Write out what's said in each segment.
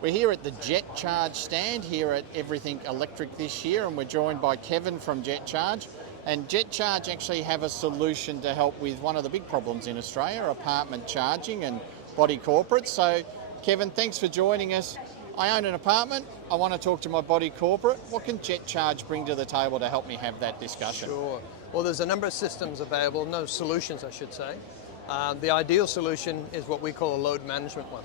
We're here at the Jetcharge stand here at Everything Electric this year, and we're joined by Kevin from Jetcharge. And Jetcharge actually have a solution to help with one of the big problems in Australia, apartment charging and body corporates. So Kevin, thanks for joining us. I own an apartment, I want to talk to my body corporate. What can Jetcharge bring to the table to help me have that discussion? Sure. Well, there's a number of systems available, no solutions I should say. The ideal solution is what we call a load management one.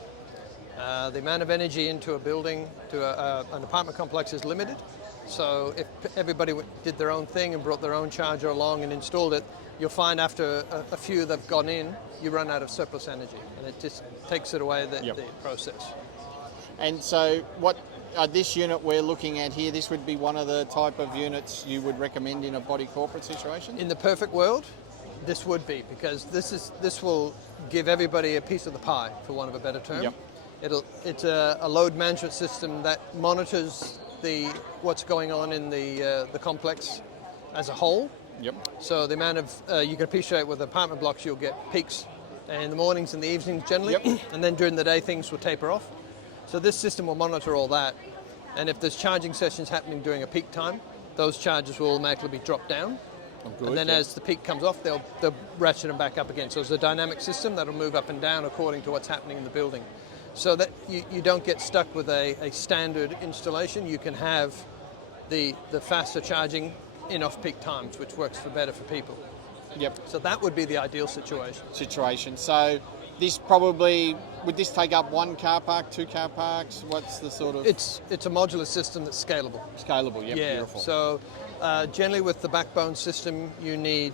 The amount of energy into a building, an apartment complex is limited. So if everybody did their own thing and brought their own charger along and installed it, you'll find after a few that have gone in, you run out of surplus energy, and it just takes it away, the process. And so what this unit we're looking at here, this would be one of the type of units you would recommend in a body corporate situation? In the perfect world, this would be, because this will give everybody a piece of the pie, for want of a better term. Yep. It's a load management system that monitors what's going on in the complex as a whole. Yep. So the amount of you can appreciate with apartment blocks, you'll get peaks in the mornings and the evenings generally, and then during the day things will taper off. So this system will monitor all that, and if there's charging sessions happening during a peak time, those charges will automatically be dropped down. Good, and then as the peak comes off, they'll ratchet them back up again. So it's a dynamic system that'll move up and down according to what's happening in the building. So that you don't get stuck with a standard installation. You can have the faster charging in off-peak times, which works better for people. Yep. So that would be the ideal situation. So this probably, would this take up one car park, two car parks? What's the sort of... It's a modular system that's scalable. Scalable, yep, yeah. Beautiful. So generally with the backbone system, you need,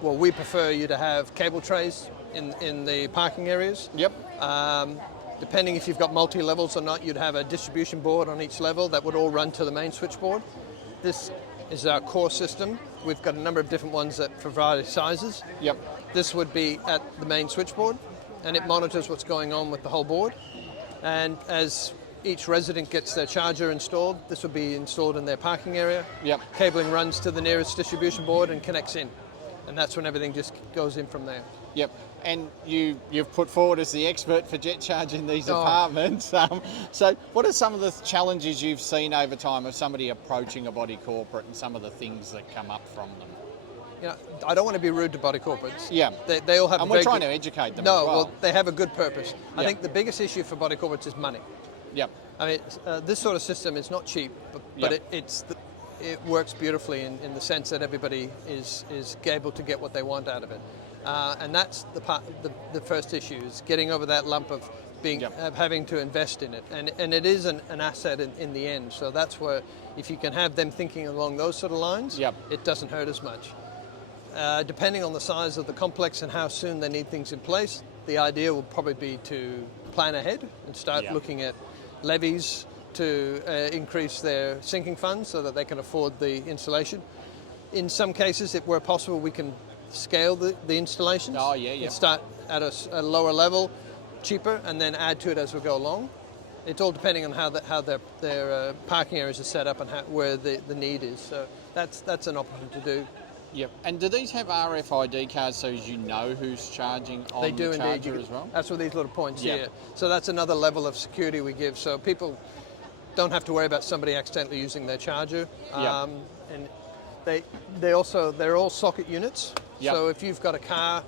we prefer you to have cable trays in the parking areas. Yep. Depending if you've got multi-levels or not, you'd have a distribution board on each level that would all run to the main switchboard. This is our core system. We've got a number of different ones for variety sizes. Yep. This would be at the main switchboard, and it monitors what's going on with the whole board. And as each resident gets their charger installed, this would be installed in their parking area. Yep. Cabling runs to the nearest distribution board and connects in. And that's when everything just goes in from there. Yep. And you've put forward as the expert for Jetcharge in these apartments. So what are some of the challenges you've seen over time of somebody approaching a body corporate and some of the things that come up from them? You know, I don't want to be rude to body corporates. Yeah. They all have. And we're trying to educate them. No, as well, they have a good purpose. I think the biggest issue for body corporates is money. Yep. I mean, this sort of system is not cheap, but it works beautifully in the sense that everybody is able to get what they want out of it. And that's the first issue, is getting over that lump of having to invest in it. And it is an asset in the end. So that's where, if you can have them thinking along those sort of lines, it doesn't hurt as much. Depending on the size of the complex and how soon they need things in place, the idea will probably be to plan ahead and start looking at levies to increase their sinking funds so that they can afford the installation. In some cases, if where possible, we can scale the installations. And start at a lower level, cheaper, and then add to it as we go along. It's all depending on how their parking areas are set up and where the need is. So that's an option to do. Yep. And do these have RFID cards so as you know who's charging on the charger as well? That's with these little points here. So that's another level of security we give. So people don't have to worry about somebody accidentally using their charger. And they're all socket units. So if you've got a car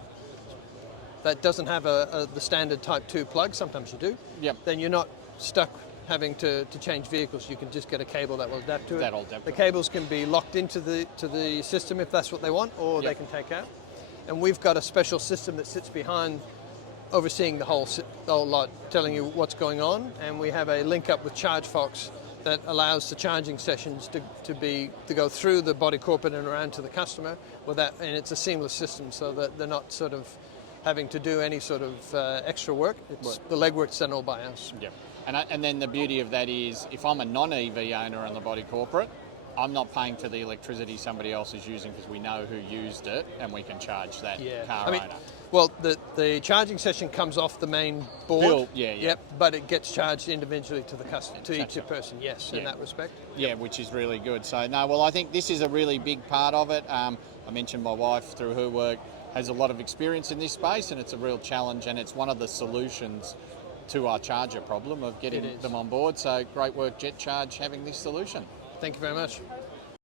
that doesn't have the standard Type 2 plug, sometimes you do, then you're not stuck having to change vehicles. You can just get a cable that will adapt to it. The cables can be locked into the system if that's what they want, or they can take out. And we've got a special system that sits behind, overseeing the whole lot, telling you what's going on. And we have a link up with ChargeFox that allows the charging sessions to go through the body corporate and around to the customer and it's a seamless system, so that they're not sort of having to do any sort of extra work. The legwork's done all by us. Yep. And then the beauty of that is, if I'm a non-EV owner in the body corporate, I'm not paying for the electricity somebody else is using, because we know who used it and we can charge that car owner. Well, the charging session comes off the main board. But it gets charged individually to the customer, to each person. In that respect. Yeah, which is really good. So I think this is a really big part of it. I mentioned my wife, through her work, has a lot of experience in this space, and it's a real challenge, and it's one of the solutions to our charger problem of getting It is. them on board. So great work, Jetcharge, having this solution. Thank you very much.